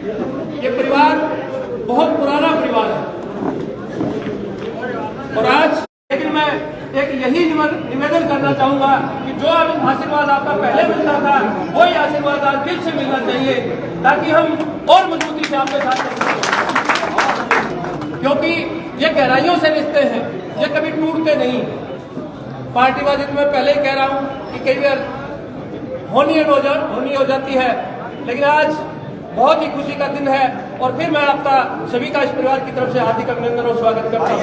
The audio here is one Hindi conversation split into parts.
ये परिवार बहुत पुराना परिवार है और आज लेकिन मैं एक यही निवेदन करना चाहूंगा कि जो आशीर्वाद आपका पहले मिलता था वही आशीर्वाद आज फिर से मिलना चाहिए ताकि हम और मजबूती से आपके साथ चल सकें, क्योंकि ये गहराइयों से रिश्ते हैं, ये कभी टूटते नहीं। पार्टीबाजी तो मैं पहले ही कह रहा हूं कि कई बार होनी हो जाती है, लेकिन आज बहुत ही खुशी का दिन है और फिर मैं आपका सभी का इस परिवार की तरफ से हार्दिक अभिनंदन और स्वागत करता हूँ।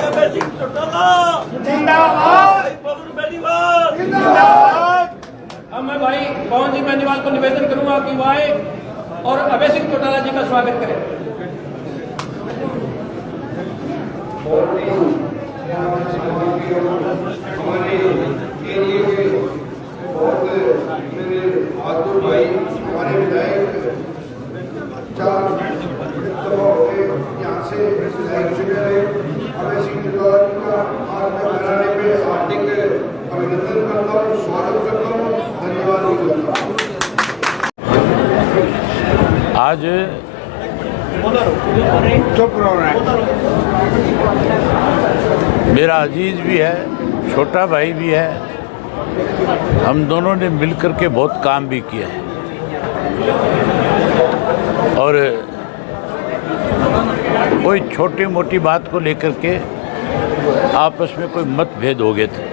अब मैं भाई पवन जी बेनीवाल को निवेदन करूंगा कि वो आए और अभय सिंह चौटाला जी का स्वागत करें। हमारे विधायक यहाँ से अभय सिंह चौटाला का आज मैं बनाने पे हार्दिक अभिनंदन करता हूँ, स्वागत करता हूँ, धन्यवाद करता हूँ। आज मेरा अजीज भी है, छोटा भाई भी है, हम दोनों ने मिलकर के बहुत काम भी किया है और कोई छोटी मोटी बात को लेकर के आपस में कोई मतभेद हो गए थे,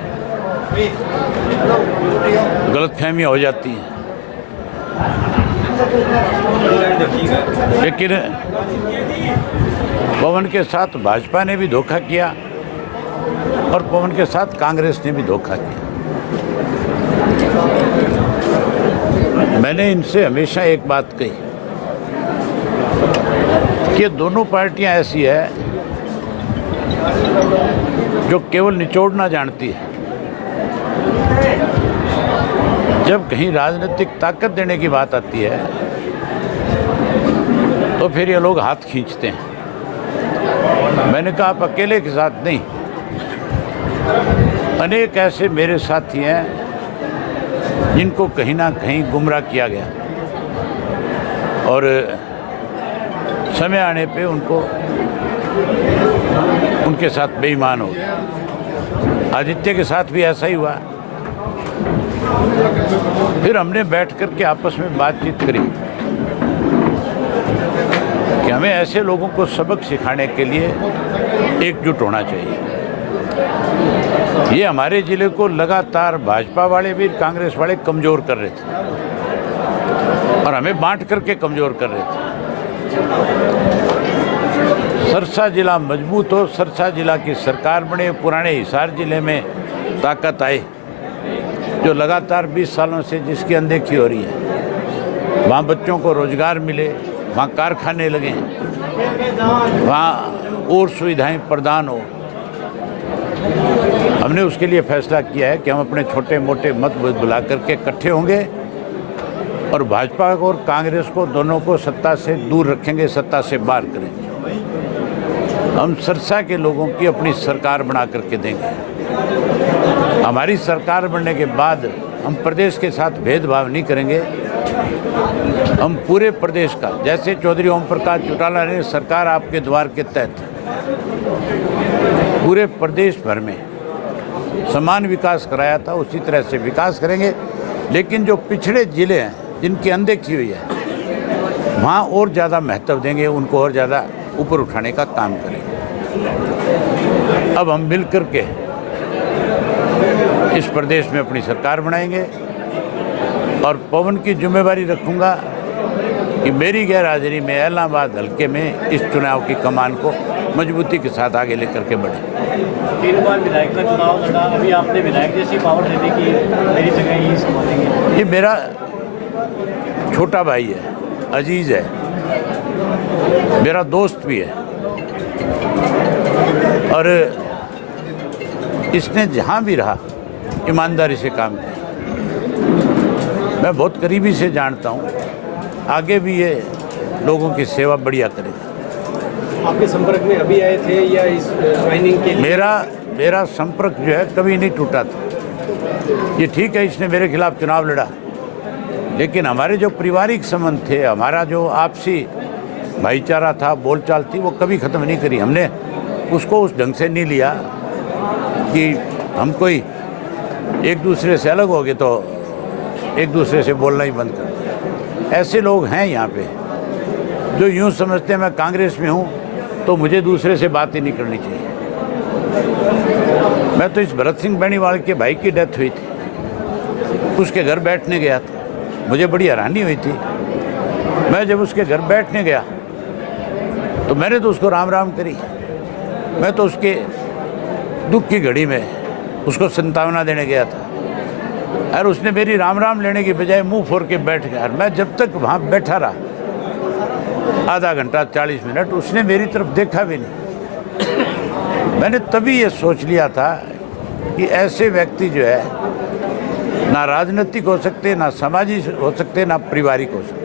गलतफहमियां हो जाती हैं, लेकिन पवन के साथ भाजपा ने भी धोखा किया और पवन के साथ कांग्रेस ने भी धोखा किया। मैंने इनसे हमेशा एक बात कही कि दोनों पार्टियां ऐसी है जो केवल निचोड़ना जानती है, जब कहीं राजनीतिक ताकत देने की बात आती है तो फिर ये लोग हाथ खींचते हैं। मैंने कहा आप अकेले के साथ नहीं, अनेक ऐसे मेरे साथी हैं जिनको कहीं ना कहीं गुमराह किया गया और समय आने पे उनके साथ बेईमान हो गया। आदित्य के साथ भी ऐसा ही हुआ। फिर हमने बैठ कर के आपस में बातचीत करी कि हमें ऐसे लोगों को सबक सिखाने के लिए एकजुट होना चाहिए। ये हमारे जिले को लगातार भाजपा वाले भी कांग्रेस वाले कमज़ोर कर रहे थे और हमें बांट करके कमज़ोर कर रहे थे। सरसा जिला मजबूत हो, सरसा जिला की सरकार बने, पुराने हिसार जिले में ताकत आए जो लगातार 20 सालों से जिसकी अनदेखी हो रही है, वहाँ बच्चों को रोजगार मिले, वहाँ कारखाने लगे, वहाँ और सुविधाएं प्रदान हो। हमने उसके लिए फैसला किया है कि हम अपने छोटे मोटे मत बुला करके इकट्ठे होंगे और भाजपा को और कांग्रेस को दोनों को सत्ता से दूर रखेंगे, सत्ता से बाहर करेंगे। हम सरसा के लोगों की अपनी सरकार बना करके देंगे। हमारी सरकार बनने के बाद हम प्रदेश के साथ भेदभाव नहीं करेंगे। हम पूरे प्रदेश का, जैसे चौधरी ओम प्रकाश चौटाला ने सरकार आपके द्वार के तहत पूरे प्रदेश भर में समान विकास कराया था, उसी तरह से विकास करेंगे। लेकिन जो पिछड़े जिले हैं जिनकी अनदेखी हुई है, वहाँ और ज़्यादा महत्व देंगे, उनको और ज़्यादा ऊपर उठाने का काम करेंगे। अब हम मिल कर के इस प्रदेश में अपनी सरकार बनाएंगे और पवन की जिम्मेवारी रखूँगा कि मेरी गैरहाजिरी में इलाहाबाद हल्के में इस चुनाव की कमान को मजबूती के साथ आगे लेकर के बढ़े। 3 बार विधायक का चुनाव लड़ा, अभी आपने विधायक जैसी पावर देने की मेरी जगह ही संभालेंगे। ये मेरा छोटा भाई है, अजीज है, मेरा दोस्त भी है और इसने जहाँ भी रहा ईमानदारी से काम किया। मैं बहुत करीबी से जानता हूँ, आगे भी ये लोगों की सेवा बढ़िया करेगा। आपके संपर्क में अभी आए थे या इस ज्वाइनिंग के लिए? मेरा संपर्क जो है कभी नहीं टूटा था। ये ठीक है, इसने मेरे खिलाफ चुनाव लड़ा, लेकिन हमारे जो पारिवारिक संबंध थे, हमारा जो आपसी भाईचारा था, बोलचाल थी, वो कभी ख़त्म नहीं करी हमने। उसको उस ढंग से नहीं लिया कि हम कोई एक दूसरे से अलग हो गए तो एक दूसरे से बोलना ही बंद कर। ऐसे लोग हैं यहाँ पे जो यूँ समझते हैं मैं कांग्रेस में हूँ तो मुझे दूसरे से बात ही नहीं करनी चाहिए। मैं तो इस भरत सिंह बेनीवाल के भाई की डेथ हुई थी, उसके घर बैठने गया था, मुझे बड़ी हैरानी हुई थी। मैं जब उसके घर बैठने गया तो मैंने तो उसको राम राम करी। मैं तो उसके दुख की घड़ी में उसको संतावना देने गया था और उसने मेरी राम राम लेने की बजाय मुंह फोड़ के बैठ गया। और मैं जब तक वहाँ बैठा रहा आधा घंटा 40 मिनट, उसने मेरी तरफ देखा भी नहीं। मैंने तभी ये सोच लिया था कि ऐसे व्यक्ति जो है ना राजनीतिक हो सकते, ना सामाजिक हो सकते, ना पारिवारिक हो सकते।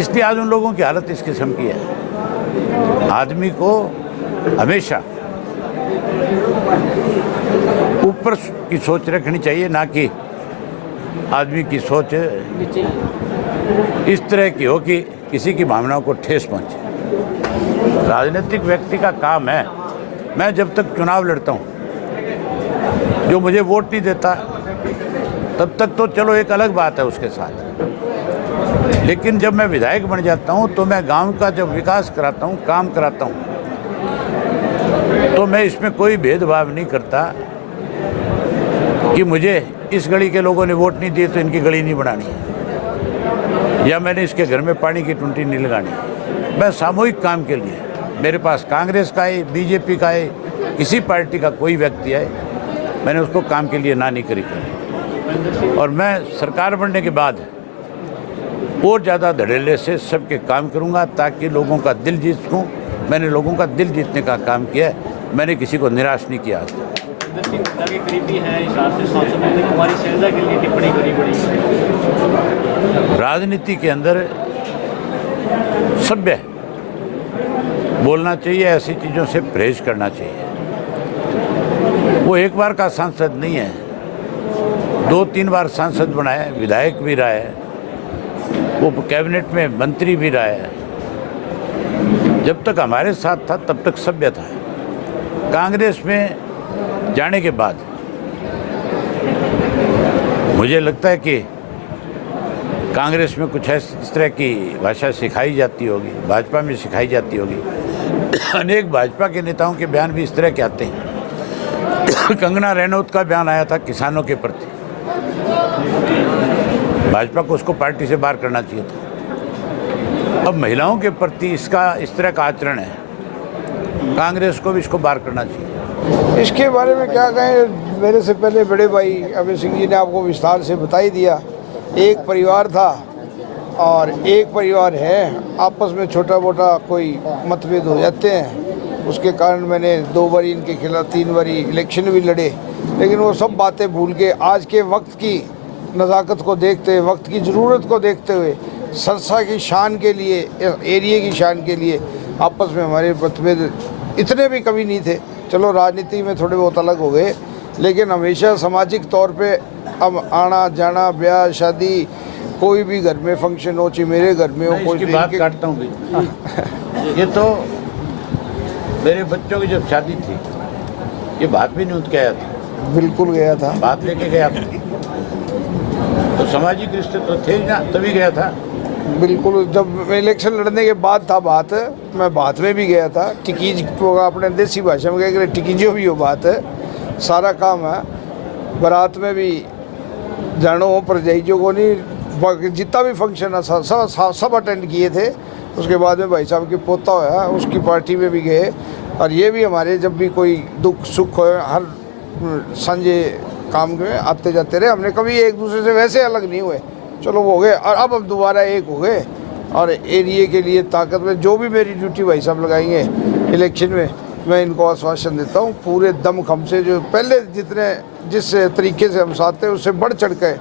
इसलिए आज उन लोगों की हालत इस किस्म की है। आदमी को हमेशा ऊपर की सोच रखनी चाहिए, ना कि आदमी की सोच इस तरह की हो कि किसी की भावनाओं को ठेस पहुंचे। राजनीतिक व्यक्ति का काम है, मैं जब तक चुनाव लड़ता हूं, जो मुझे वोट नहीं देता तब तक तो चलो एक अलग बात है उसके साथ, लेकिन जब मैं विधायक बन जाता हूं तो मैं गांव का जब विकास कराता हूं, काम कराता हूं, तो मैं इसमें कोई भेदभाव नहीं करता कि मुझे इस गली के लोगों ने वोट नहीं दिए तो इनकी गली नहीं बनानी, या मैंने इसके घर में पानी की टूंटी नहीं लगानी। मैं सामूहिक काम के लिए, मेरे पास कांग्रेस का है, बीजेपी का है, किसी पार्टी का कोई व्यक्ति है, मैंने उसको काम के लिए ना नहीं करी। और मैं सरकार बनने के बाद और ज़्यादा धड़ल्ले से सबके काम करूंगा ताकि लोगों का दिल जीत सकूं। मैंने लोगों का दिल जीतने का काम किया है, मैंने किसी को निराश नहीं किया आज तक। के करीबी है, इस हाथ से सांसद ने कुमारी शैलजा के लिए टिप्पणी करी बड़ी। राजनीति के अंदर सभ्य बोलना चाहिए, ऐसी चीज़ों से परहेज करना चाहिए। वो एक बार का सांसद नहीं है, 2-3 बार सांसद बना है, विधायक भी रहा है, वो कैबिनेट में मंत्री भी रहा है। जब तक हमारे साथ था तब तक सभ्य था। कांग्रेस में जाने के बाद मुझे लगता है कि कांग्रेस में कुछ इस तरह की भाषा सिखाई जाती होगी, भाजपा में सिखाई जाती होगी। अनेक भाजपा के नेताओं के बयान भी इस तरह के आते हैं। कंगना रनौत का बयान आया था किसानों के प्रति, भाजपा को उसको पार्टी से बाहर करना चाहिए था। अब महिलाओं के प्रति इसका इस तरह का आचरण है, कांग्रेस को भी इसको बाहर करना चाहिए। इसके बारे में क्या कहें, मेरे से पहले बड़े भाई अभय सिंह जी ने आपको विस्तार से बता ही दिया। एक परिवार था और एक परिवार है, आपस में छोटा मोटा कोई मतभेद हो जाते हैं, उसके कारण मैंने 2 बार इनके खिलाफ 3 बार इलेक्शन भी लड़े, लेकिन वो सब बातें भूल के आज के वक्त की नज़ाकत को देखते हुए, वक्त की ज़रूरत को देखते हुए, संस्था की शान के लिए, एरिया की शान के लिए आपस में हमारे मतभेद इतने भी कभी नहीं थे। चलो राजनीति में थोड़े बहुत अलग हो गए, लेकिन हमेशा सामाजिक तौर पे अब आना जाना, ब्याह शादी, कोई भी घर में फंक्शन हो, चाहे मेरे घर में हो, कोई बात काटता हूँ। ये तो मेरे बच्चों की जब शादी थी, ये बात भी नहीं गया था। बिल्कुल गया था, बात लेके गया था, तो सामाजिक रिश्ते तो थे ना, तभी गया था। बिल्कुल। जब इलेक्शन लड़ने के बाद था बात, मैं बात में भी गया था। टिकीज को अपने देसी भाषा में कह टिकीजो भी हो बात है, सारा काम है। बारात में भी जानो हो पर जाइजो को नहीं, जितना भी फंक्शन है सब अटेंड किए थे। उसके बाद में भाई साहब की पोता होया, उसकी पार्टी में भी गए। और ये भी हमारे जब भी कोई दुख सुख हो, हर संजय काम में आते जाते रहे। हमने कभी एक दूसरे से वैसे अलग नहीं हुए, चलो वो हो गए। और अब हम दोबारा एक हो गए और एरिया के लिए ताकत में जो भी मेरी ड्यूटी भाई साहब लगाएंगे इलेक्शन में, मैं इनको आश्वासन देता हूँ पूरे दम खम से। जो पहले जिस तरीके से हम साथ थे उससे बढ़ चढ़ के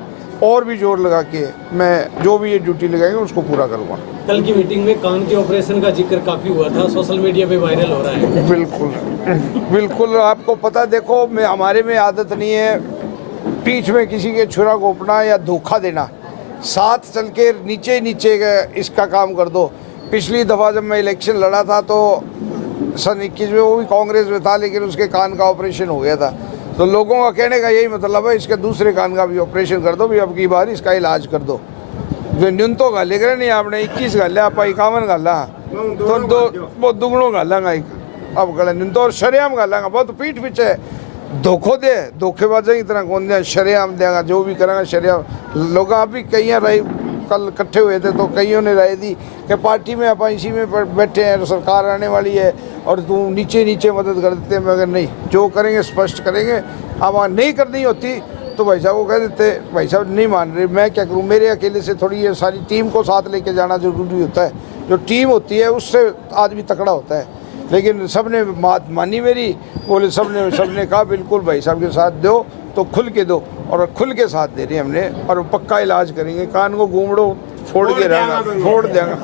और भी जोर लगा के मैं जो भी ये ड्यूटी लगाएंगे उसको पूरा करूँगा। कल की मीटिंग में कान के ऑपरेशन का जिक्र काफ़ी हुआ था, सोशल मीडिया पे वायरल हो रहा है। बिल्कुल बिल्कुल, आपको पता, देखो हमारे में आदत नहीं है पीठ में किसी के छुरा घोंपना या धोखा देना। साथ चल के नीचे इसका काम कर दो। पिछली दफ़ा जब मैं इलेक्शन लड़ा था तो सन 21 में वो भी कांग्रेस में था, लेकिन उसके कान का ऑपरेशन हो गया था। तो लोगों का कहने का यही मतलब है, इसके दूसरे कान का भी ऑपरेशन कर दो, भी अब की बार इसका इलाज कर दो। जो न्यूनतों गाले करे नहीं आपने 21 गाले, आप 51 गाला तो दो बहुत दुगनों गालांगा अब गले न्यूनतों और शरेआम गालांगा बहुत पीठ पीछे धोखो दे धोखेबाजा की तरह कौन दिया शरेआम देगा, जो भी करेंगे शरेआम। लोग आप भी कई रहे कल इकट्ठे हुए थे तो कईयों ने राय दी कि पार्टी में आप इसी में बैठे हैं, सरकार आने वाली है और तू नीचे नीचे मदद कर देते हैं। मगर नहीं, जो करेंगे स्पष्ट करेंगे। अब नहीं करनी होती तो भाई साहब वो कह देते भाई साहब नहीं मान रहे, मैं क्या करूं, मेरे अकेले से थोड़ी ये सारी टीम को साथ लेके जाना जरूरी होता है। जो टीम होती है उससे आदमी तकड़ा होता है। लेकिन सब ने बात मानी मेरी, बोले सब ने कहा बिल्कुल भाई साहब के साथ दो तो खुल के दो, और खुल के साथ दे रहे हैं हमने, और पक्का इलाज करेंगे। कान को घूमड़ो फोड़ के रहेगा, फोड़ देंगे।